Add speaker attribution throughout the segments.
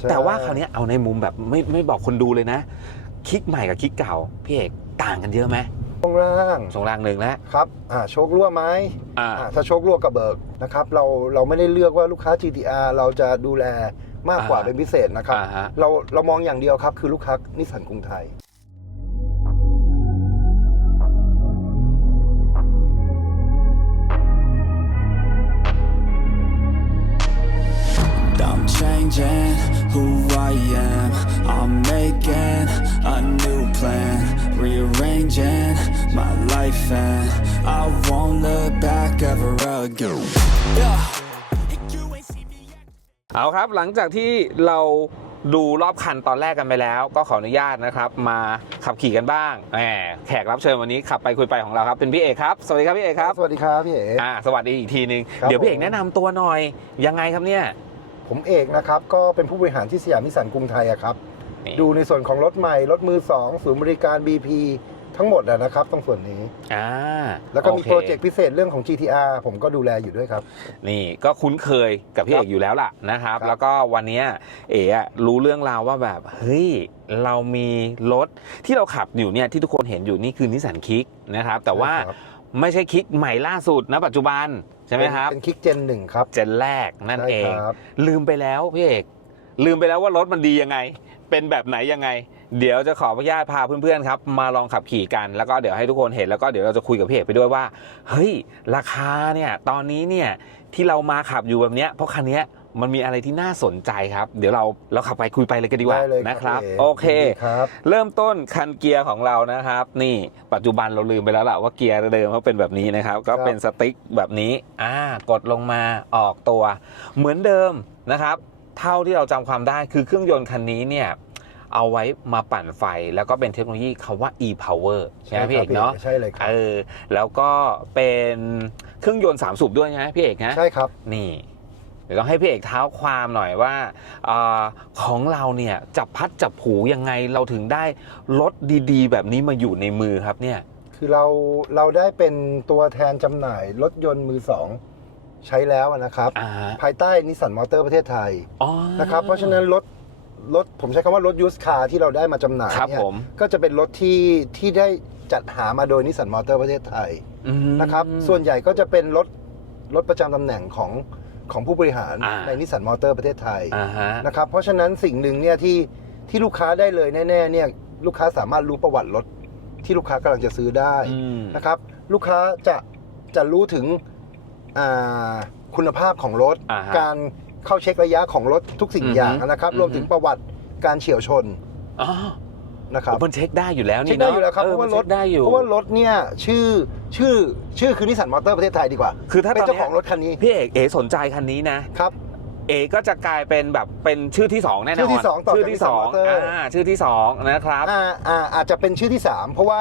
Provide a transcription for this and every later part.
Speaker 1: ใช่
Speaker 2: แต่ว่าคราวเนี้ยเอาในมุมแบบไม่ไม่บอกคนดูเลยนะ คลิกใหม่กับคลิกเก่าพี่เอกต่างกันเยอะไหม
Speaker 1: ช่วงล่าง
Speaker 2: สองรางหนึ่งแล้ว
Speaker 1: ครับอ่าโชครั่วไหม
Speaker 2: อ่า
Speaker 1: อ่าถ้าโชครั่วกระเบิกนะครับเราเราไม่ได้เลือกว่าลูกค้า GTR เราจะดูแลมากกว่า
Speaker 2: อ่า
Speaker 1: เป็นพิเศษนะครับ
Speaker 2: อ่าฮะ
Speaker 1: เราเรามองอย่างเดียวครับคือลูกค้านิสสันกรุงไทย
Speaker 3: changing who I am. I'm making a new plan, rearranging my life, and I won't look back ever again. Yeah. You ain't seen me yet.
Speaker 2: เอาครับหลังจากที่เราดูรอบคันตอนแรกกันไปแล้ว ก็ขออนุญาตนะครับ มาขับขี่กันบ้างแหมแขกรับเชิญวันนี้ขับไปคุยไปของเราครับเป็นพี่เอกครับสวัสดีครับพี่เอกครับ
Speaker 1: สวัสดีครับพี่เอ๋
Speaker 2: อ่าสวัสดีอีกทีนึง
Speaker 1: ครับ
Speaker 2: เดี๋ยวพี่เอก
Speaker 1: ผม
Speaker 2: แนะนำตัวหน่อยยังไงครับเนี่ย
Speaker 1: ผมเอกนะครับ ก็เป็นผู้บริหารที่สยามนิสสันกรุงไทยอะครับ
Speaker 2: นี่
Speaker 1: ดูในส่วนของรถใหม่ รถมือ 2 ศูนย์บริการ BP ทั้งหมดอะนะครับตรงส่วนนี้
Speaker 2: อ่า
Speaker 1: แล้วก็มี
Speaker 2: โอค
Speaker 1: โปรเจกต์พิเศษเรื่องของ GTR ผมก็ดูแลอยู่ด้วยครับ
Speaker 2: นี่ก็คุ้นเคยกับพี่
Speaker 1: ค
Speaker 2: เอ
Speaker 1: รับ
Speaker 2: กอยู่แล้วล่ะนะครับ
Speaker 1: ครับ
Speaker 2: แล้วก็วันเนี้ยเอ๋อะรู้เรื่องราวว่าแบบ เฮ้ย เรามีรถที่เราขับอยู่เนี่ยที่ทุกคนเห็นอยู่นี่คือนิสสันคิกนะครับ แต่ว่า
Speaker 1: ใช่ครับ
Speaker 2: ไม่ใช่คิกใหม่ล่าสุดนะปัจจุบันใช่ไหมครับ
Speaker 1: เป็นคิกเจนหนึ่งครับ
Speaker 2: เจนแรกนั่น
Speaker 1: ใช่
Speaker 2: เอง
Speaker 1: ครับ
Speaker 2: ลืมไปแล้วพี่เอก ลืมไปแล้วว่ารถมันดียังไง เป็นแบบไหนยังไง เดี๋ยวจะขออนุญาตพาเพื่อนๆครับ มาลองขับขี่กันแล้วก็เดี๋ยวให้ทุกคนเห็นแล้วก็เดี๋ยวเราจะคุยกับพี่เอกไปด้วยว่า เฮ้ย ราคาเนี่ยตอนนี้เนี่ยที่เรามาขับอยู่แบบเนี้ยเพราะคันเนี้ย มันมีอะไรที่น่าสนใจครับ เดี๋ยวเราเราขับไปคุยไปเลยกันดีกว่า
Speaker 1: ได้เลย
Speaker 2: นะครับ
Speaker 1: พี่
Speaker 2: โอเค
Speaker 1: ยินดีครับ
Speaker 2: เริ่มต้นคันเกียร์ของเรานะครับ นี่ปัจจุบันเราลืมไปแล้วล่ะว่าเกียร์เดิมเขาเป็นแบบนี้นะครับ ก็เป็นสติ๊กแบบนี้อ่ากดลงมาออกตัว เหมือนเดิมนะครับ เท่าที่เราจำความได้คือเครื่องยนต์คันนี้เนี่ยเอาไว้มาปั่นไฟแล้วก็เป็นเทคโนโลยีคำว่า e-power ใช่ไหมพี่เอกเนาะ
Speaker 1: ใช่เลยครั
Speaker 2: เอบอแล้วก็เป็นเครื่องยนต์สามสูบด้วยใช่ไหมพี่เอกนะ
Speaker 1: ใช่ครับ
Speaker 2: นี่ เดี๋ยวต้องให้พี่เอกเท้าความหน่อยว่าอาของเราเนี่ยจับพัดจับผูยังไงเราถึงได้รถดีๆ แบบนี้มาอยู่ในมือครับเนี่ย
Speaker 1: คือเราเราได้เป็นตัวแทนจำหน่ายรถยนต์มือสองใช้แล้วนะครับ
Speaker 2: อ่า
Speaker 1: ภายใต้นิสสันมอเตอร์ประเทศไทย
Speaker 2: อ๋อ
Speaker 1: นะครับ เพราะฉะนั้นรถรถผมใช้คำว่ารถยูสคาร์ที่เราได้มาจำหน่าย
Speaker 2: ครับ
Speaker 1: เนี่ย
Speaker 2: ผม
Speaker 1: ก็จะเป็นรถที่ที่ได้จัดหามาโดยนิสสันมอเตอร์ประเทศไทย
Speaker 2: อืม
Speaker 1: นะครับ ส่วนใหญ่ก็จะเป็นรถรถประจำตำแหน่งของ ของผู้บริหาร
Speaker 2: อ่า
Speaker 1: ในนิสสันมอเตอร์ประเทศไทย
Speaker 2: อ่าฮะ
Speaker 1: นะครับเพราะฉะนั้นสิ่งหนึ่งเนี่ยที่ที่ลูกค้าได้เลยแน่ๆเนี่ยลูกค้าสามารถรู้ประวัติรถที่ลูกค้ากำลังจะซื้อได้
Speaker 2: อืม
Speaker 1: นะครับลูกค้าจะจะรู้ถึงอ่าคุณภาพของรถ
Speaker 2: อ่าฮะ
Speaker 1: การเข้าเช็คระยะของรถทุกสิ่ง
Speaker 2: อือฮึ
Speaker 1: อย่างนะครับ
Speaker 2: อือฮึ
Speaker 1: รวมถึงประวัติการเฉียวชน
Speaker 2: อ๋อ
Speaker 1: นะครับ
Speaker 2: มันเช็คได้อยู่แล้ว
Speaker 1: เช็
Speaker 2: นี่
Speaker 1: คได้
Speaker 2: เนาะ
Speaker 1: อยู่แล้วครับ
Speaker 2: อ
Speaker 1: เพ
Speaker 2: อ
Speaker 1: ราะว่ารถ
Speaker 2: มันช็คได้อยู่
Speaker 1: เพราะว่ารถเนี่ยชื่อชื่อชื่อคือนิสสันมอเตอร์ประเทศไทยดีกว่า
Speaker 2: คือถ้า
Speaker 1: เป็น
Speaker 2: ตอน
Speaker 1: เจ้า
Speaker 2: เนี้
Speaker 1: ของรถคันนี้
Speaker 2: พี่เอกเอสนใจคันนี้นะ
Speaker 1: ครับ
Speaker 2: เอก็จะกลายเป็นแบบเป็นชื่อที่สองแน่นอน
Speaker 1: ชื่อที่สองต่อจาก
Speaker 2: ชื่อที่สอง
Speaker 1: Nissan Motor
Speaker 2: อ่าชื่อที่สองนะครับ
Speaker 1: อ่าอ่าอาจจะเป็นชื่อที่ 3 เพราะว่า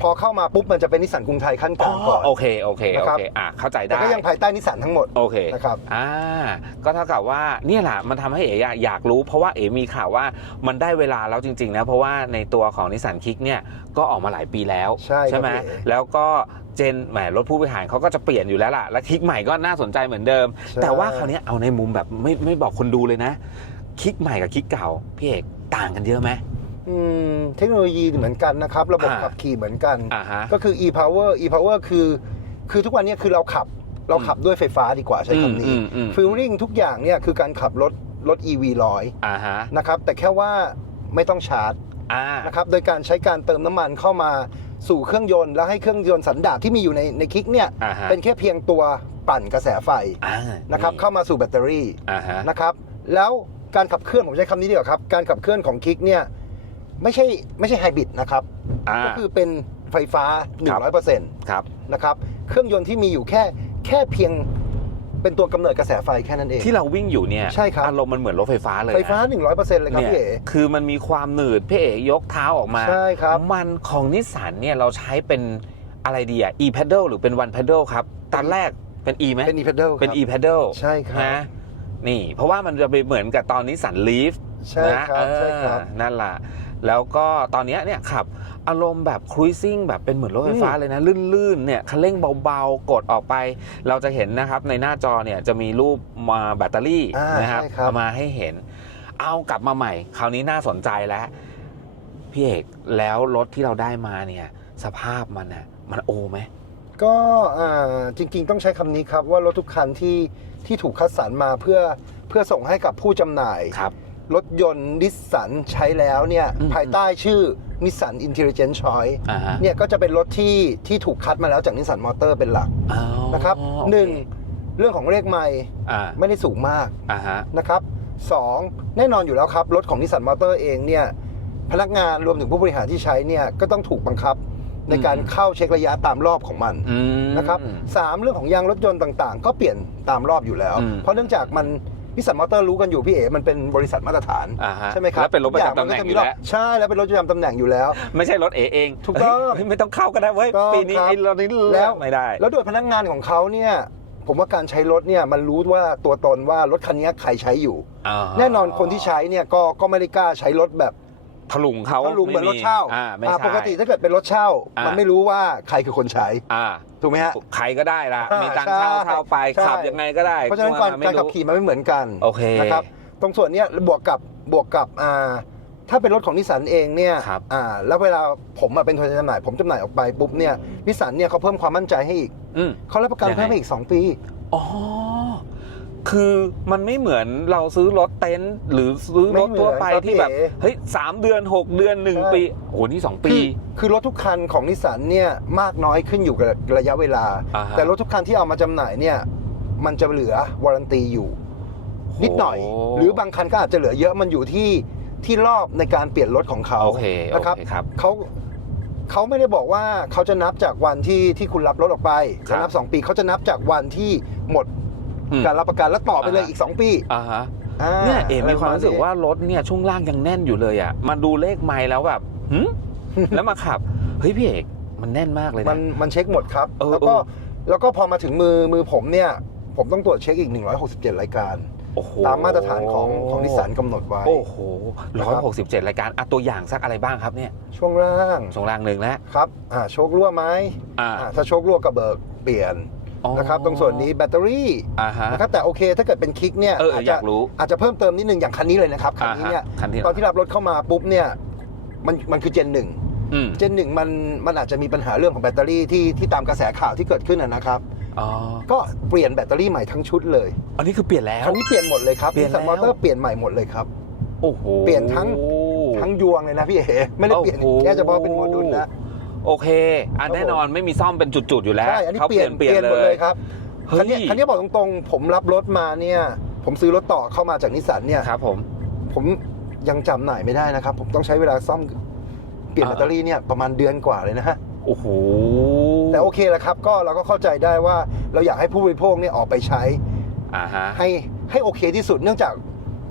Speaker 1: พอเข้ามาปุ๊บมันจะเป็นนิสสันกรุงไทยขั้นก
Speaker 2: อ๋
Speaker 1: ลางก่อน
Speaker 2: อโอเคโอเคโอ
Speaker 1: นะครับ
Speaker 2: เคอะเข้าใจ
Speaker 1: แต่
Speaker 2: ได้
Speaker 1: ก็ยังภายใต้นิสสันทั้งหมด
Speaker 2: โอเค
Speaker 1: นะครับ
Speaker 2: อ่าก็เท่ากับว่าเนี่ยแหละมันทำให้เอ๋อยากรู้ เพราะว่าเอ๋มีข่าวว่ามันได้เวลาแล้วจริงๆนะเพราะว่าในตัวของนิสสันคิกเนี่ยก็ออกมาหลายปีแล้ว
Speaker 1: ใช่ครับ
Speaker 2: ไหม
Speaker 1: พี่เอ๋
Speaker 2: แล้วก็เจนแหมรถผู้บริหารเขาก็จะเปลี่ยนอยู่แล้วล่ะและคิกใหม่ก็น่าสนใจเหมือนเดิม
Speaker 1: ใช่
Speaker 2: แต่ว่าคราวเนี้ยเอาในมุมแบบไม่ไม่บอกคนดูเลยนะคิกใหม่กับคิกเก่าพี่เอกต่างกันเยอะไหม
Speaker 1: อืม เทคโนโลยีเหมือนกันนะครับ ระบบ
Speaker 2: อ่า
Speaker 1: ขับขี่เหมือนกัน
Speaker 2: อ่าฮะ
Speaker 1: ก็คือ e-power e-power คือ คือทุกวันเนี้คือเราขับเราขับด้วยไฟฟ้าดีกว่าใช้คำนี้
Speaker 2: อืมอืมอืม
Speaker 1: ฟิลลิ่งทุกอย่างเนี่ยคือการขับรถรถ EV ร้อย
Speaker 2: อ่าฮะ
Speaker 1: นะครับ แต่แค่ว่าไม่ต้องชาร์จ
Speaker 2: อ่า
Speaker 1: นะครับโดยการใช้การเติมน้ำมันเข้ามาสู่เครื่องยนต์ แล้วให้เครื่องยนต์สันดาปที่มีอยู่ในในคิกเนี่ย
Speaker 2: อ่าฮะ
Speaker 1: เป็นแค่เพียงตัวปั่นกระแสไฟ
Speaker 2: อ่า
Speaker 1: นะครับเข้ามาสู่แบตเตอรี่
Speaker 2: อ่าฮะ
Speaker 1: นะครับแล้วการขับเคลื่อนผมใช้คำนี้ดีกว่าครับ การขับเคลื่อนของคิกเนี่ย ไม่ใช่ไม่ใช่ไฮบริดนะครับ
Speaker 2: อ่า
Speaker 1: ก็คือเป็นไฟฟ้า 100%
Speaker 2: ครับ
Speaker 1: นะครับ เครื่องยนต์ที่มีอยู่แค่แค่เพียงเป็นตัวกำเนิดกระแสไฟแค่นั้นเอง
Speaker 2: ที่เราวิ่งอยู่เนี่ย
Speaker 1: ใช่ครับ
Speaker 2: อารมณ์มันเหมือนรถไฟฟ้าเลยนะ
Speaker 1: ไฟฟ้า 100%เลยครับ
Speaker 2: เนี่ย
Speaker 1: พี่เอ๋
Speaker 2: คือมันมีความหนืดพี่เอ๋ยกเท้าออกมา
Speaker 1: ใช่ครับ
Speaker 2: มันของนิสสันเนี่ยเราใช้เป็นอะไรดีอะ e pedal หรือเป็น one pedal ครับ ตอนแรกเป็น e ไหม
Speaker 1: เป็น e pedal
Speaker 2: เป็น e pedal
Speaker 1: ใช่ครับ
Speaker 2: นะนี่ เพราะว่ามันจะไปเหมือนกับตอนนิสสันลีฟ
Speaker 1: ใช่
Speaker 2: นะครับ
Speaker 1: ใช่ครับ
Speaker 2: เออนั่นแหละ แล้วก็ตอนเนี้ยเนี่ยขับอารมณ์แบบครูซิ่งแบบเป็นเหมือนรถไฟฟ้าเลยนะ ลื่นๆเนี่ยคันเร่งเบาๆ กดออกไป เราจะเห็นนะครับในหน้าจอเนี่ยจะมีรูปมาแบตเตอรี่
Speaker 1: อ่า
Speaker 2: นะครับ
Speaker 1: ใช่ครับ
Speaker 2: เอามาให้เห็น เอากลับมาใหม่ คราวนี้น่าสนใจแล้วพี่เอกแล้วรถที่เราได้มาเนี่ยสภาพมันอะมันโอไหม
Speaker 1: ก็อ่าจริงๆ ต้องใช้คำนี้ครับว่ารถทุกคันที่ที่ถูกคัดสรรมาเพื่อเพื่อส่งให้กับผู้จำหน่าย
Speaker 2: ครับ
Speaker 1: รถยนต์นิสสันใช้แล้วเนี่ย
Speaker 2: อืม
Speaker 1: ภายใต้ชื่อนิสสันอินเทลเจนต์ชอย
Speaker 2: อ่าฮะ
Speaker 1: เนี่ยก็จะเป็นรถที่ที่ถูกคัดมาแล้วจากนิสสันมอเตอร์เป็นหลัก
Speaker 2: อ๋อ
Speaker 1: นะครับ
Speaker 2: โอเค
Speaker 1: หนึ่งเรื่องของเลขไม่
Speaker 2: อ่า
Speaker 1: ไม่ได้สูงมาก
Speaker 2: อ่าฮะ
Speaker 1: นะครับสองแน่นอนอยู่แล้วครับ รถของนิสสันมอเตอร์เองเนี่ยพนักงานรวมถึงผู้บริหารที่ใช้เนี่ยก็ต้องถูกบังคับในการ
Speaker 2: อืม
Speaker 1: เข้าเช็คระยะตามรอบของมัน
Speaker 2: อืม
Speaker 1: นะครับสามเรื่องของยางรถยนต์ต่างๆ ก็เปลี่ยนตามรอบอยู่แล้ว
Speaker 2: อืม
Speaker 1: เพราะเนื่องจากมัน นิสสันมอเตอร์รู้กันอยู่พี่เอ๋มันเป็นบริษัทมาตรฐาน
Speaker 2: อ่าฮะ
Speaker 1: ใช่ไหมครับ
Speaker 2: แล้วเป็นรถประจำตำแหน่งอยู่แล้ว
Speaker 1: ใช่แล้วเป็นรถประจำตำแหน่งอยู่แล้ว
Speaker 2: ไม่ใช่รถเอเอง
Speaker 1: ถูกต้อง
Speaker 2: เฮ้ยไม่ต้องเข้าก็ได้เว้ย
Speaker 1: ถูกต้อง
Speaker 2: ปีนี้
Speaker 1: ครับ
Speaker 2: ไอ้รถนี้
Speaker 1: แล้ว
Speaker 2: ไม่ได้
Speaker 1: แล้วโดยพนักงานของเขาเนี่ย ผมว่าการใช้รถเนี่ยมันรู้ว่าตัวตนว่ารถคันนี้ใครใช้อยู่
Speaker 2: อ่า
Speaker 1: แน่นอนคนที่ใช้เนี่ยก็ก็ไม่ได้กล้าใช้รถแบบ
Speaker 2: ถลุงเขา
Speaker 1: ถ้าลุงเหมือนรถเช่า
Speaker 2: อ่าไม่
Speaker 1: อ่า
Speaker 2: ใช่
Speaker 1: ปกติถ้าเกิดเป็นรถเช่า
Speaker 2: อ่ามั
Speaker 1: มันไม่รู้ว่าใครคือคนใช้
Speaker 2: อ่า
Speaker 1: ถูกไหมฮะ
Speaker 2: ใครก็ได้ละ
Speaker 1: อ่ามี
Speaker 2: มีตังค์เช่า
Speaker 1: ใช่
Speaker 2: เช่าไป
Speaker 1: ใช่
Speaker 2: ขับยังไงก็ได้
Speaker 1: เพราะฉะนั้นการ
Speaker 2: ไม่
Speaker 1: การขับขี่มันไม่เหมือนกัน
Speaker 2: โอเค
Speaker 1: นะครับ ตรงส่วนเนี้ยบวกกับบวกกับอ่าถ้าเป็นรถของนิสสันเองเนี่ย
Speaker 2: ครับ
Speaker 1: อ่าแล้วเวลาผมมาเป็นตัวแทนจำหน่ายผมจำหน่ายออกไปปุ๊บเนี่ยนิสสันเนี่ยเขาเพิ่มความมั่นใจให้อีก
Speaker 2: อืม
Speaker 1: เขารับประกัน
Speaker 2: ยังไง
Speaker 1: เพิ่มให้อีก 2 ปี
Speaker 2: อ๋อ คือมันไม่เหมือนเราซื้อรถเต็นท์หรือซื้อรถทั่วไป
Speaker 1: ไม่เหมือนครับ
Speaker 2: ที่แบบ
Speaker 1: พี่เอ๋
Speaker 2: เฮ้ยสามเดือนหกเดือนหนึ่ง
Speaker 1: ใช่
Speaker 2: ปีโอ้โหนี่สองปี
Speaker 1: คือคือรถทุกคันของนิสสันเนี่ยมากน้อยขึ้นอยู่กับระยะเวลา
Speaker 2: อ่าฮะ
Speaker 1: แต่รถทุกคันที่เอามาจำหน่ายเนี่ยมันจะเหลือวารันตีอยู่ นิดหน่อย
Speaker 2: โห
Speaker 1: รือบางคันก็อาจจะเหลือเยอะมันอยู่ที่ที่รอบในการเปลี่ยนรถของเขา
Speaker 2: โอเคโอ
Speaker 1: นะครับ
Speaker 2: เคครับ
Speaker 1: เขาเขาไม่ได้บอกว่าเขาจะนับจากวันที่ที่คุณรับรถออกไป
Speaker 2: ครั
Speaker 1: จะ
Speaker 2: บ
Speaker 1: นับ 2 ปีเขาจะนับจากวันที่หมด
Speaker 2: อืม
Speaker 1: การรับประกันแล้วต่อไปเลย
Speaker 2: อ่าฮะ
Speaker 1: อีก 2 ปี
Speaker 2: อ่าฮะ
Speaker 1: อ่า
Speaker 2: เนี่ยเอ๋มีความ
Speaker 1: อะไรู้
Speaker 2: สึกว่ารถเนี่ยช่วงล่างยังแน่นอยู่เลยอะมันดูเลขไมล์แล้วแบบหึแล้วมาขับเฮ้ยพี่เอกมันแน่นมากเลย
Speaker 1: มั
Speaker 2: นะ
Speaker 1: นมันเช็คหมดครับ
Speaker 2: เออ
Speaker 1: แล้วก็
Speaker 2: เออ
Speaker 1: แล้วก็พอมาถึงมือมือผมเนี่ย ผมต้องตรวจเช็คอีก 167 รายการ
Speaker 2: โอ้โห
Speaker 1: ตามมาตรฐานของของนิสสันกำหนดไว้
Speaker 2: โอ้โห
Speaker 1: นะ
Speaker 2: ร้
Speaker 1: ค
Speaker 2: อย
Speaker 1: รับ
Speaker 2: หกสิบเจ็ดรายการอะตัวอย่างสักอะไรบ้างครับเนี่ย
Speaker 1: ช่วงล่าง
Speaker 2: ช่วงล่างหนึ่งแล้ว
Speaker 1: ครับ อ่าโชครั่วไหม
Speaker 2: อ่า
Speaker 1: อ่าถ้าโชครั่วกระเบิกเปลี่ยน
Speaker 2: อ๋อ
Speaker 1: นะครับตรงส่วนนี้แบตเตอรี่
Speaker 2: อ่าฮะ
Speaker 1: นะครับแต่โอเคถ้าเกิดเป็นคลิกเนี่ย
Speaker 2: เออเออ
Speaker 1: อาจ
Speaker 2: อ
Speaker 1: จะ
Speaker 2: ยากรู้
Speaker 1: อาจจะเพิ่มเติมนิดนึงอย่างคันนี้เลยนะครับคันนี้เนี่ย
Speaker 2: อ่าฮะคันที่
Speaker 1: ตอนที่รับรถเข้ามาปุ๊บเนี่ยมันมันคือเจนหนึ่ง
Speaker 2: อืม
Speaker 1: เจนหนึ่งมันมันอาจจะมีปัญหาเรื่องของแบตเตอรี่ที่ที่ตามกระแสข่าวที่เกิดขึ้นนะนะครับ
Speaker 2: อ๋อ
Speaker 1: ก็เปลี่ยนแบตเตอรี่ใหม่ทั้งชุดเลย
Speaker 2: อันนี้คือเปลี่ยนแล้ว
Speaker 1: คันนี้เปลี่ยนหมดเลยครับ
Speaker 2: เปลี่ยน
Speaker 1: สัน
Speaker 2: แล้ว
Speaker 1: มอเตอร์เปลี่ยนใหม่หมดเลยครับ
Speaker 2: โอ้โห
Speaker 1: เปลี่ยนทั้ง ทั้งยวงเลยนะพี่เอ๋ไม่ได้เปลี่ยน
Speaker 2: โอ้โห
Speaker 1: แค่เฉพาะเป็นโมดูลนะ
Speaker 2: โอเค อัน
Speaker 1: ครับ
Speaker 2: แน่นอนไม่มีซ่อมเป็นจุดๆอยู่แล้ว
Speaker 1: ใช่อันนี้
Speaker 2: เขา
Speaker 1: เปลี่ยน
Speaker 2: เปลี่ยน
Speaker 1: หมด
Speaker 2: เล
Speaker 1: เลยยครับ
Speaker 2: เฮ้ย
Speaker 1: คันนี้คันนี้บอกตรงๆ ผมรับรถมาเนี่ย ผมซื้อรถต่อเข้ามาจากนิสสันเนี่ย
Speaker 2: ครับ ผม
Speaker 1: ผมยังจำหน่ายไม่ได้นะครับ ผมต้องใช้เวลาซ่อมเปลี่ยน
Speaker 2: อ่า
Speaker 1: แบตเตอรี่เนี่ยประมาณเดือนกว่าเลยนะฮะ
Speaker 2: โอ้โห
Speaker 1: แต่โอเคแหละครับ ก็เราก็เข้าใจได้ว่าเราอยากให้ผู้บริโภคเนี่ยออกไปใช้
Speaker 2: อ่าฮะ
Speaker 1: ให้ให้โอเคที่สุดเนื่องจาก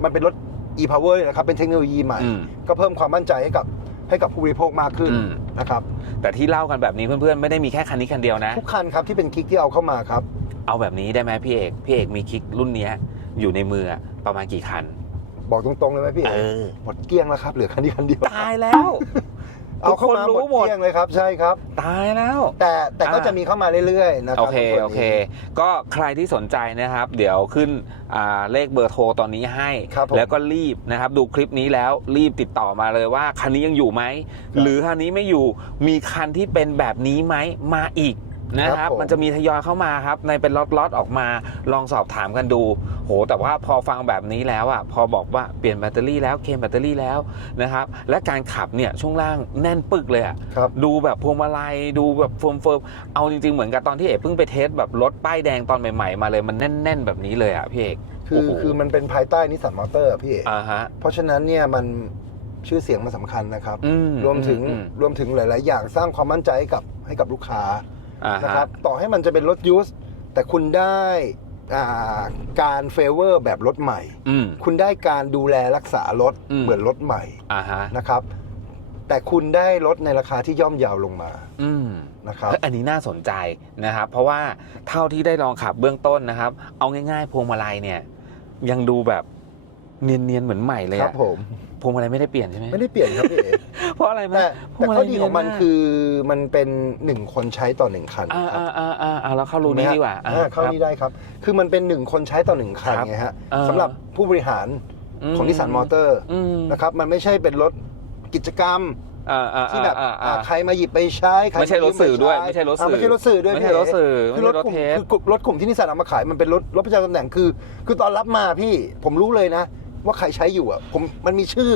Speaker 1: มันเป็นรถ e-power เลยนะครับเป็นเทคโนโลยีใหม่
Speaker 2: อืม
Speaker 1: ก็เพิ่มความมั่นใจให้กับให้กับผู้บริโภคมากขึ้น
Speaker 2: อืม
Speaker 1: นะครับ
Speaker 2: แต่ที่เล่ากันแบบนี้เพื่อนๆ ไม่ได้มีแค่คันนี้คันเดียวนะ
Speaker 1: ทุกคันครับที่เป็นคลิกที่เอาเข้ามาครับ
Speaker 2: เอาแบบนี้ได้ไหมพี่เอก พี่เอกมีคลิกรุ่นเนี้ยอยู่ในมือประมาณกี่คัน
Speaker 1: บอกตรงๆเลยไหมพี่
Speaker 2: เอ
Speaker 1: เอ๋
Speaker 2: อ
Speaker 1: หมดเกลี้ยงแล้วครับเหลือคันนี้คันเดียว
Speaker 2: ตายแล้ว
Speaker 1: เอาเข้ามา
Speaker 2: ทุกคนรู้
Speaker 1: หมด
Speaker 2: หมด
Speaker 1: เกลี้ยงเลยครับใช่ครับ
Speaker 2: ตายแล้ว
Speaker 1: แต่แต่ก็
Speaker 2: อ่า
Speaker 1: จะมีเข้ามาเรื่อยๆนะค
Speaker 2: โอ
Speaker 1: รับ
Speaker 2: เค
Speaker 1: ในส่วนนี้
Speaker 2: โอเค ก็ใครที่สนใจนะครับ เดี๋ยวขึ้นอ่าเลขเบอร์โทรตอนนี้ให้
Speaker 1: ครับผม
Speaker 2: แล้วก็รีบนะครับ ดูคลิปนี้แล้วรีบติดต่อมาเลยว่าคันนี้ยังอยู่ไหม
Speaker 1: ครับ
Speaker 2: หรือคันนี้ไม่อยู่มีคันที่เป็นแบบนี้ไหมมาอีก นะค
Speaker 1: ครั
Speaker 2: รับบ
Speaker 1: ผม
Speaker 2: มันจะมีทยอยเข้ามาครับ ในเป็นล็อตๆออกมาลองสอบถามกันดู โห แต่ว่าพอฟังแบบนี้แล้วอะพอบอกว่าเปลี่ยนแบตเตอรี่แล้วเคลมแบตเตอรี่แล้วนะครับ และการขับเนี่ยช่วงล่างแน่นปึกเลยอะ
Speaker 1: ครับ
Speaker 2: ดูแบบพวงมาลัยดูแบบเฟิร์มเฟิร์มๆเอาจริงๆ เหมือนกับตอนที่เอกเพิ่งไปเทสแบบรถป้ายแดงตอนใหม่ ๆ มาเลยมันแน่น ๆ แบบนี้เลยอะพี่เอก
Speaker 1: คือ
Speaker 2: โอ้โห
Speaker 1: คือมันเป็นภายใต้นิสสันมอเตอร์พี่เอ๋
Speaker 2: อ่าฮะ
Speaker 1: เพราะฉะนั้นเนี่ยมันชื่อเสียงมันสำคัญนะครับ
Speaker 2: อืม
Speaker 1: รวมถึง
Speaker 2: อืม
Speaker 1: รวมถึงหลาย ๆ อย่างสร้างความมั่นใจให้กับให้กับลูกค้า
Speaker 2: อ่า
Speaker 1: นะ
Speaker 2: ฮะ
Speaker 1: ครับต่อให้มันจะเป็นรถยูสแต่คุณได้อ่าการเฟเวอร์แบบรถใหม่
Speaker 2: อืม
Speaker 1: คุณได้การดูแลรักษารถ
Speaker 2: อืม
Speaker 1: เหมือนรถใหม่
Speaker 2: อ่าฮะ
Speaker 1: นะครับ แต่คุณได้รถในราคาที่ย่อมเยาวลงมา
Speaker 2: อืม
Speaker 1: นะครับ
Speaker 2: เฮ้ยอันนี้น่าสนใจนะครับ เพราะว่าเท่าที่ได้ลองขับเบื้องต้นนะครับ เอาง่ายๆพวงมาลัยเนี่ย ยังดูแบบเนียนๆเหมือนใหม่เลย
Speaker 1: ครั
Speaker 2: อะ
Speaker 1: บผม
Speaker 2: พวงมาลัยไม่ได้เปลี่ยนใช่ไหม
Speaker 1: ไม่ได้เปลี่ยนครับพี่เอ๋
Speaker 2: เพราะอะไรไหม
Speaker 1: แต่
Speaker 2: พว
Speaker 1: แต่
Speaker 2: งมา
Speaker 1: ข้
Speaker 2: ลั
Speaker 1: อยดีของมัน
Speaker 2: เยาก
Speaker 1: คือมันเป็นหนึ่งคนใช้ต่อหนึ่งคัน
Speaker 2: อ่า
Speaker 1: ครับ
Speaker 2: อ่าอ่าอ่าเอาแล้วเข้ารูนี้ดีกว่า
Speaker 1: อ่าเข้า
Speaker 2: ครับ
Speaker 1: นี่ได้ครับ คือมันเป็นหนึ่งคนใช้ต่อหนึ่งคัน
Speaker 2: ครับ
Speaker 1: ไงฮะ
Speaker 2: เออ
Speaker 1: สำหรับผู้บริหาร
Speaker 2: ม
Speaker 1: ของนิสสันมอเตอร์
Speaker 2: อืม
Speaker 1: นะครับ มันไม่ใช่เป็นรถกิจกรรม
Speaker 2: อ่าอ่า
Speaker 1: ที่แบบ
Speaker 2: อ่าอ่า
Speaker 1: อ่าใครมาหยิบไปใช้ใคร
Speaker 2: ไม่ใช่รถสื่อด้วยาไม่ใช่รถ
Speaker 1: อ่า
Speaker 2: สื่อ
Speaker 1: ไม่ใช่รถสื่อด้วย
Speaker 2: ไม่ใช่รถสื่อ
Speaker 1: คือรถกลุ่ม
Speaker 2: ไม่ใช่รถเทส
Speaker 1: คือกลุ่มรถกลุ่มที่นิสสันเอามาขายมันเป็นรถรถประจำตำแหน่งคือ คือตอนรับมาพี่ผมรู้เลยนะ ว่าใครใช้อยู่อะผมมันมีชื่อ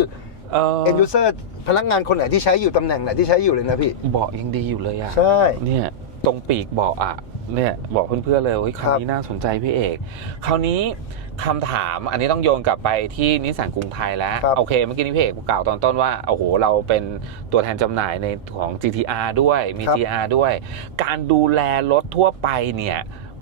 Speaker 2: เออ
Speaker 1: end user พนักงานคนไหนที่ใช้อยู่ตำแหน่งไหนที่ใช้อยู่เลยนะพี่
Speaker 2: เบาะยังดีอยู่เลยอะ
Speaker 1: ใช่
Speaker 2: เนี่ยตรงปีกเบาะอะเนี่ยบอกเพื่อนๆเลยเฮ้ย
Speaker 1: ครับ
Speaker 2: คำนี้น่าสนใจพี่เอก คราวนี้คำถามอันนี้ต้องโยนกลับไปที่นิสสันกรุงไทยแล้ว
Speaker 1: ครับ
Speaker 2: โอเค เมื่อกี้นี้พี่เอกกล่าวตอนต้นว่าโอ้โหเราเป็นตัวแทนจำหน่ายในของ GTR ด้วยมี
Speaker 1: ครับ
Speaker 2: GR ด้วย การดูแลรถทั่วไปเนี่ย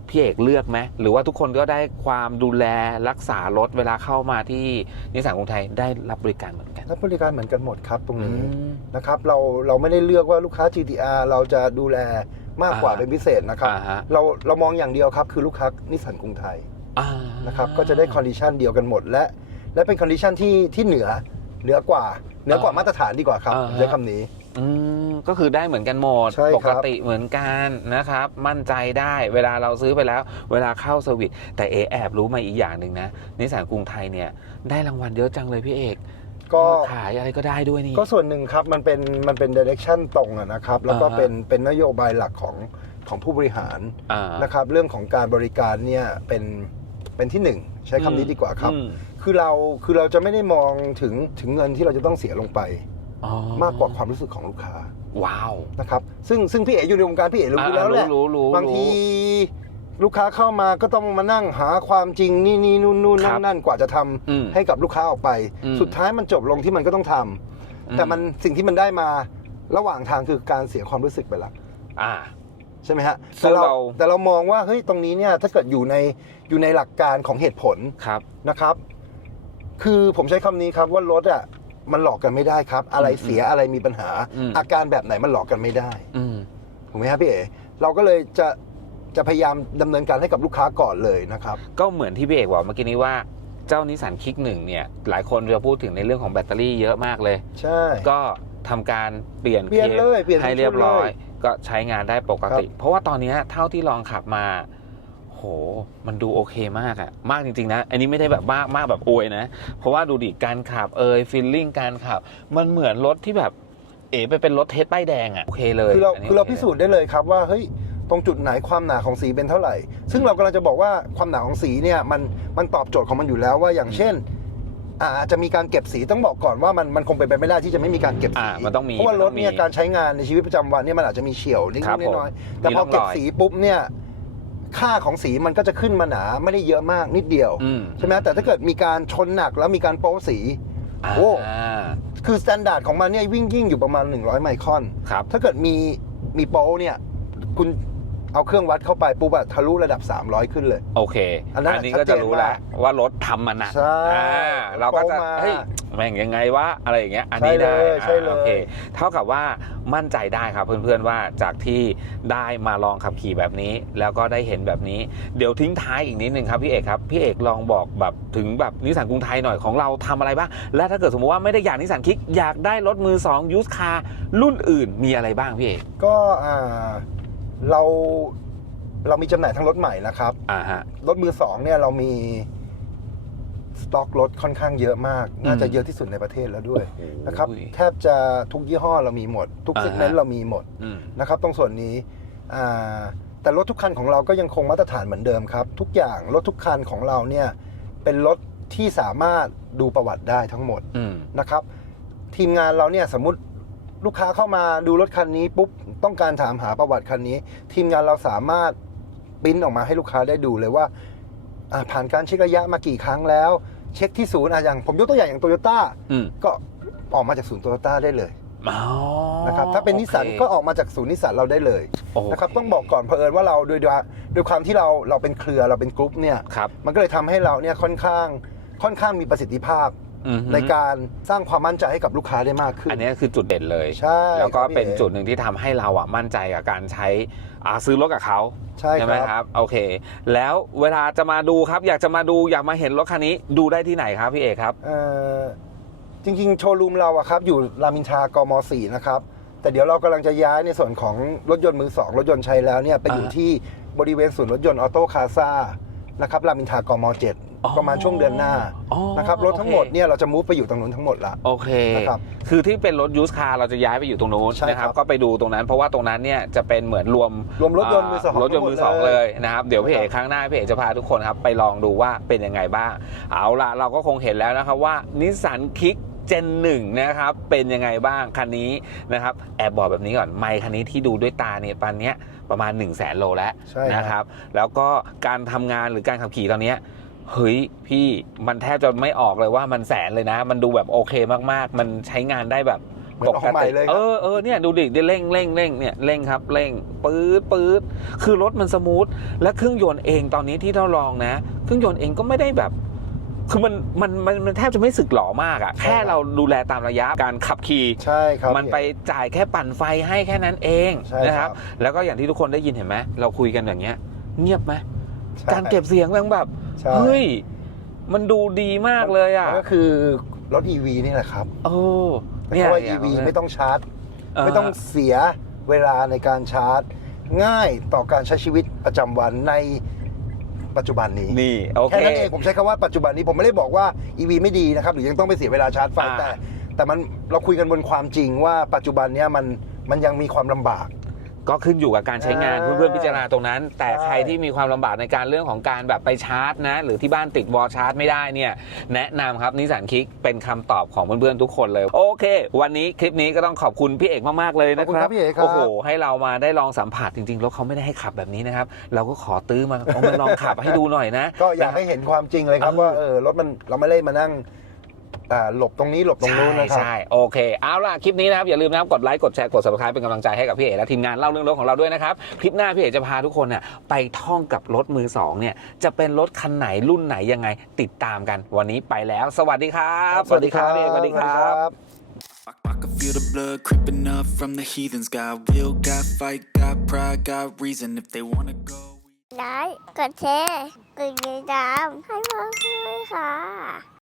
Speaker 2: พี่เอกเลือกไหมหรือว่าทุกคนก็ได้ความดูแลรักษารถเวลาเข้ามาที่นิสสันกรุงไทยได้รับบริการเหมือนกัน
Speaker 1: รับบริการเหมือนกันหมดครับตรงนี้
Speaker 2: อืม
Speaker 1: นะครับเราเราไม่ได้เลือกว่าลูกค้า GTR เราจะดูแลมากกว่า
Speaker 2: อ่า
Speaker 1: เป็นพิเศษนะครับ
Speaker 2: อ่าฮะ
Speaker 1: เราเรามองอย่างเดียวครับคือลูกค้านิสสันกรุงไทย
Speaker 2: อ่า
Speaker 1: นะครับก็จะได้คอนดิชันเดียวกันหมดและ และเป็นคอนดิชันที่ที่เหนือเหนือกว่าเหนือกว่ามาตรฐานดีกว่าครับ
Speaker 2: อ่าฮะ
Speaker 1: ใช้คำนี้
Speaker 2: อืม ก็คือได้เหมือนกันหมด
Speaker 1: ใช่
Speaker 2: ป
Speaker 1: ค
Speaker 2: ก
Speaker 1: รับ
Speaker 2: ติเหมือนกันนะครับ มั่นใจได้เวลาเราซื้อไปแล้ว เวลาเข้าสวิตแต่เอแอบรู้มาอีกอย่างหนึ่งนะนิสสันกรุงไทยเนี่ยได้รางวัลเยอะจังเลยพี่เอก
Speaker 1: ก็
Speaker 2: ยอดขายอะไรก็ได้ด้วยนี่
Speaker 1: ก็ส่วนหนึ่งครับ มันเป็นมันเป็นดิเรกชันตรงอะนะครับ แล้วก็
Speaker 2: อ่าฮะ
Speaker 1: เป็นเป็นนโยบายหลักของของผู้บริหาร
Speaker 2: อ่า
Speaker 1: นะครับ เรื่องของการบริการเนี่ยเป็นเป็นที่หนึ่งใช้คำนี้ดีกว่าครับ
Speaker 2: อืม
Speaker 1: คือเราคือเราจะไม่ได้มองถึงถึงเงินที่เราจะต้องเสียลงไป
Speaker 2: อ๋อ
Speaker 1: มากกว่าความรู้สึกของลูกค้า
Speaker 2: ว้าว
Speaker 1: นะครับซึ่งซึ่งพี่เอ๋อยู่ในวงการพี่เอ๋รู้อยู่แล้วแหละ
Speaker 2: รู้รู้รู้
Speaker 1: บางทีลูกค้าเข้ามาก็ต้องมานั่งหาความจริงนี่นี่นู่นนู่น
Speaker 2: ครั
Speaker 1: นั่
Speaker 2: บ
Speaker 1: นนั่นกว่าจะทำ
Speaker 2: อืม
Speaker 1: ให้กับลูกค้าออกไป
Speaker 2: อืม
Speaker 1: สุดท้ายมันจบลงที่มันก็ต้องทำแต่มันสิ่งที่มันได้มาระหว่างทางคือการเสียความรู้สึกไปละ
Speaker 2: อ่า
Speaker 1: ใช่ไหมฮะ
Speaker 2: ซึ่
Speaker 1: แต่
Speaker 2: ง
Speaker 1: เรา
Speaker 2: เรา
Speaker 1: แต่เรามองว่าเฮ้ยตรงนี้เนี่ยถ้าเกิดอยู่ในอยู่ในหลักการของเหตุผล
Speaker 2: ครับ
Speaker 1: นะครับ คือผมใช้คำนี้ครับว่ารถอะ มันหลอกกันไม่ได้ครับ อะไร
Speaker 2: อืม
Speaker 1: เสียอะไรมีปัญหา
Speaker 2: อืม
Speaker 1: อาการแบบไหนมันหลอกกันไม่ได้
Speaker 2: อืม
Speaker 1: ถูกไหมครับพี่เอ๋เราก็เลยจะจะพยายามดำเนินการให้กับลูกค้าก่อนเลยนะครับ
Speaker 2: ก็เหมือนที่พี่เอกบอกเมื่อกี้นี้ว่าเจ้านิสสันคิกหนึ่งเนี่ย หลายคนจะพูดถึงในเรื่องของแบตเตอรี่เยอะมากเลย
Speaker 1: ใช่
Speaker 2: ก็ทำการเปลี่ยน
Speaker 1: เปลี่ยน
Speaker 2: คม
Speaker 1: เลยเปลี่ยน
Speaker 2: ให้เรียบร้อย
Speaker 1: ชุดเลย
Speaker 2: ก็ใช้งานได้ปกติ เพราะว่าตอนเนี้ยเท่าที่ลองขับมาโห มันดูโอเคมากอะมากจริงๆนะ อันนี้ไม่ได้แบบมากมากแบบอวยนะ เพราะว่าดูดิการขับเอยฟีลลิ่งการขับ มันเหมือนรถที่แบบ เอ๋ไปเป็นรถเทสป้ายแดงอะโอเคเลย
Speaker 1: คือเรา
Speaker 2: นนี้
Speaker 1: คือเรา
Speaker 2: โค
Speaker 1: พิสูจน์ได้เลยครับว่าเฮ้ยตรงจุดไหนความหนาของสีเป็นเท่าไหร่ ซึ่งเรากำลังจะบอกว่าความหนาของสีเนี่ยมันมันตอบโจทย์ของมันอยู่แล้วว่าอย่างเช่นอาอาจจะมีการเก็บสีต้องบอกก่อนว่ามันมันคงเป็นไปไม่ได้ที่จะไม่มีการเก็บสี
Speaker 2: อ่ามันต้องมี
Speaker 1: เพราะว่ารถเนี่ย
Speaker 2: มันต้องมี
Speaker 1: การใช้งานในชีวิตประจำวันเนี่ยมันอาจจะมีเฉียวนิด
Speaker 2: ครับ
Speaker 1: ๆน้อยๆแต่
Speaker 2: มี
Speaker 1: พ
Speaker 2: ร่
Speaker 1: อ
Speaker 2: องรอย
Speaker 1: เก็บสีปุ๊บเนี่ย ค่าของสีมันก็จะขึ้นมาหนาไม่ได้เยอะมากนิดเดียว
Speaker 2: อืม
Speaker 1: ใช่ไหมแต่ถ้าเกิดมีการชนหนักแล้วมีการโป๊สี โอ้
Speaker 2: อ่า
Speaker 1: คือสแตนดาร์ดของมันเนี่ยวิ่งยิ่งอยู่ประมาณ 100 ไมครอน
Speaker 2: ครับ
Speaker 1: ถ้าเกิดมีมีโป๊เนี่ยคุณ เอาเครื่องวัดเข้าไปปุ๊บอะทะลุระดับ 300 ขึ้นเลย
Speaker 2: โอเค
Speaker 1: อันนั้น
Speaker 2: นี้ก็จะรู้แล้ว
Speaker 1: ชัดเจนมาก
Speaker 2: ว่ารถทำมันนะ
Speaker 1: ใช่
Speaker 2: อ่าเราก็จะ
Speaker 1: โตมา
Speaker 2: เฮ้ยแม่งยังไงวะอะไรอย่างเงี้ยอันนี้
Speaker 1: ใช่เล
Speaker 2: ได้
Speaker 1: ยใช่เลย
Speaker 2: อ่าโอเค เท่ากับว่ามั่นใจได้ครับเพื่อนๆว่าจากที่ได้มาลองขับขี่แบบนี้ แล้วก็ได้เห็นแบบนี้ เดี๋ยวทิ้งท้ายอีกนิดนึงครับพี่เอกครับพี่เอกลองบอกแบบถึงแบบนิสสันกรุงไทยหน่อยของเราทำอะไรบ้างและถ้าเกิดสมมติว่าไม่ได้อยากนิสสันคิกอยากได้รถมือ2ยูสคารุ่นอื่นมีอะไรบ้างพี่เอก
Speaker 1: ก็อ่า เราเรามีจำหน่ายทั้งรถใหม่นะครับ
Speaker 2: อ่าฮะ
Speaker 1: รถมือสองเนี่ยเรามีสต็อกรถค่อนข้างเยอะมาก น่าจะ
Speaker 2: อืม
Speaker 1: เยอะที่สุดในประเทศแล้วด้วยนะครับ
Speaker 2: โอ้ย
Speaker 1: แทบจะทุกยี่ห้อเรามีหมด ทุก
Speaker 2: อ่า
Speaker 1: เซกเมนต์
Speaker 2: ฮะ
Speaker 1: เรามีหมด
Speaker 2: อืม
Speaker 1: นะครับ ตรงส่วนนี้อ่าแต่รถทุกคันของเราก็ยังคงมาตรฐานเหมือนเดิมครับ ทุกอย่างรถทุกคันของเราเนี่ยเป็นรถที่สามารถดูประวัติได้ทั้งหมด
Speaker 2: อืม
Speaker 1: นะครับ ทีมงานเราเนี่ยสมมติ ลูกค้าเข้ามาดูรถคันนี้ปุ๊บต้องการถามหาประวัติคันนี้ ทีมงานเราสามารถปริ้นออกมาให้ลูกค้าได้ดูเลยว่าอ่าผ่านการเช็คระยะมากี่ครั้งแล้ว เช็คที่ศูนย์อะอย่าง ผมยกตัวอย่างอย่างโตโยต้า
Speaker 2: อืม
Speaker 1: ก็ออกมาจากศูนย์โตโยต้าได้เลย
Speaker 2: อ๋อ
Speaker 1: นะครับถ้าเป็นนิสสัน
Speaker 2: โอเค
Speaker 1: ก็ออกมาจากศูนย์นิสสันเราได้เลย
Speaker 2: โอเค
Speaker 1: นะครับต้องบอกก่อนเผอิญว่าเราโดยโดยโดยความที่เราเราเป็นเครือเราเป็นกรุ๊ปเนี่ย
Speaker 2: ครับ
Speaker 1: มันก็เลยทำให้เราเนี่ยค่อนข้างค่อนข้างมีประสิทธิภาพ
Speaker 2: อือฮึ
Speaker 1: ในการสร้างความมั่นใจให้กับลูกค้าได้มากขึ้น
Speaker 2: อันนี้คือจุดเด่นเลย
Speaker 1: ใช่
Speaker 2: แล้วก็
Speaker 1: ครับพี่
Speaker 2: เป็น
Speaker 1: อ๋
Speaker 2: จุดหนึ่งที่ทำให้เราอะมั่นใจกับการใช้อ่าซื้อรถกับเขา
Speaker 1: ใช่
Speaker 2: ไหม
Speaker 1: ครับ
Speaker 2: ครับโอเค แล้วเวลาจะมาดูครับ อยากจะมาดูอยากมาเห็นรถคันนี้ดูได้ที่ไหนครับพี่เอกครับ
Speaker 1: เอ่อจริงๆ โชว์รูมเราอะครับ อยู่รามอินทรากม4นะครับ แต่เดี๋ยวเรากำลังจะย้ายในส่วนของรถยนต์มือสองรถยนต์ใช้แล้วเนี่ย ไปอยู่
Speaker 2: อ่า
Speaker 1: ที่บริเวณศูนย์รถยนต์ออโต้คาซานะครับรามอินทรากม7
Speaker 2: อ๋อ
Speaker 1: ประมาณช่วงเดือนหน้า
Speaker 2: อ๋อ
Speaker 1: นะครับรถทั้งหมด
Speaker 2: โอเค
Speaker 1: เนี่ยเราจะมูฟไปอยู่ตรงนู้นทั้งหมดละ
Speaker 2: โอเค
Speaker 1: นะครับ
Speaker 2: คือที่เป็นรถยูสคาร์เราจะย้ายไปอยู่ตรงนู้น
Speaker 1: ใช่
Speaker 2: นะค
Speaker 1: ครั
Speaker 2: รับบก็ไปดูตรงนั้น เพราะว่าตรงนั้นเนี่ยจะเป็นเหมือนรวม
Speaker 1: รวมรถยนต์มือสองา
Speaker 2: รถยนต์มือสอง
Speaker 1: ทั้งหมด
Speaker 2: เล
Speaker 1: เลย
Speaker 2: ยนะครับเดี๋ยวพี่เอกครั้งหน้าพี่เอกจะพาทุกคนครับไปลองดูว่าเป็นยังไงบ้าง เอาละเราก็คงเห็นแล้วนะครับว่านิสสันคิกเจนหนึ่งนะครับเป็นยังไงบ้างคันนี้นะครับแอบบอกแบบนี้ก่อนไมค์คันนี้ที่ดูด้วยตาเนี่ยปันเนี้ยประมาณ 1 0 0 0 0แสนโลแล้ว
Speaker 1: ใช่ครับ
Speaker 2: นะครับแล้วก็การทำงานหรือการขับขี่ตอนเนี้ย เฮ้ยพี่มันแทบจะไม่ออกเลยว่ามันแสนเลยนะ มันดูแบบโอเคมากๆ มันใช้งานได้แบบ
Speaker 1: เหมือนออกใหม่เลยค
Speaker 2: เอ
Speaker 1: รับ
Speaker 2: อเออเนี่ยดูดิได้เร่งเร่งเร่งเนี่ยเร่งครับเร่งปื๊ดปื๊ดคือรถมันสมูทและเครื่องยนต์เองตอนนี้ที่เราลองนะ เครื่องยนต์เองก็ไม่ได้แบบ คือมันมันมันมันแทบจะไม่สึกหรอมากอะ
Speaker 1: ใช่
Speaker 2: แค่เราดูแลตามระยะการขับขี่
Speaker 1: ใช่ครับ
Speaker 2: มันไปจ่ายแค่ปั่นไฟให้แค่นั้นเอง
Speaker 1: ใช่
Speaker 2: นะค
Speaker 1: ครั
Speaker 2: รับบแล้วก็อย่างที่ทุกคนได้ยินเห็นไหมเราคุยกันอย่างเงี้ย เงียบไหม
Speaker 1: ใช่
Speaker 2: การเก็บเสียงยังแบบ
Speaker 1: ใช่
Speaker 2: เฮ้ย มันดูดีมากเลยอะ
Speaker 1: มันก็คือรถ EV นี่แหละครับ
Speaker 2: เออ
Speaker 1: เพราะว่า EV ไม่ต้องชาร์จไม่ต้องเสียเวลาในการชาร์จ ง่ายต่อการใช้ชีวิตประจำวันในปัจจุบันนี้
Speaker 2: นี่ โอเค
Speaker 1: แค่นั้นเองผมใช้คำว่าปัจจุบันนี้ผมไม่ได้บอกว่า EV ไม่ดีนะครับหรือยังต้องไปเสียเวลาชาร์จไฟ
Speaker 2: อ่า
Speaker 1: แต่ แต่มันเราคุยกันบนความจริงว่าปัจจุบันเนี้ยมันมันยังมีความลำบาก
Speaker 2: ก็ขึ้นอยู่กับการใช้งาน
Speaker 1: เออ
Speaker 2: เพื่อนๆพิจารณาตรงนั้น แต่
Speaker 1: ใช่
Speaker 2: ใครที่มีความลำบากในการเรื่องของการแบบไปชาร์จนะ หรือที่บ้านติดวอลชาร์จไม่ได้เนี่ย แนะนำครับนิสสันคิกเป็นคำตอบของเพื่อนๆทุกคนเลย โอเค วันนี้คลิปนี้ก็ต้องขอบคุณพี่เอกมากๆเลย
Speaker 1: ขอ
Speaker 2: นะ
Speaker 1: บคุณ
Speaker 2: ค
Speaker 1: ค
Speaker 2: รั
Speaker 1: รั
Speaker 2: บบ
Speaker 1: พี่เอกครับ
Speaker 2: โอ้โห ให้เรามาได้ลองสัมผัสจริงๆรถเขาไม่ได้ให้ขับแบบนี้นะครับ เราก็ขอตื้อมาเอามาลองขับให้ดูหน่อยนะ
Speaker 1: ก็อยากให้เห็นความจริงเลยครับ
Speaker 2: เออ
Speaker 1: ว่าเออรถมันเราไม่ได้มานั่ง อ่าหลบตรงนี้หลบตรงนู้นนะครับ
Speaker 2: ใช่โอเค เอาล่ะ คลิปนี้นะครับ อย่าลืมนะครับ กดไลค์ กดแชร์ กด subscribe เป็นกำลังใจให้กับพี่เอกและทีมงานเล่าเรื่องรถของเราด้วยนะครับ คลิปหน้าพี่เอกจะพาทุกคนเนี่ยไปท่องกับรถมือสองเนี่ย จะเป็นรถคันไหนรุ่นไหนยังไงติดตามกัน วันนี้ไปแล้ว สวัสดีครับ
Speaker 1: สวัสดีครับ
Speaker 2: พี่เอกสวัสดีครับ
Speaker 3: I, I can feel the blood creeping up from the heathens. Got will, got fight, got pride, got reason. If they wanna go.
Speaker 4: ไลค์กดแชร์กดติดตามให้พวกด้วยค่ะ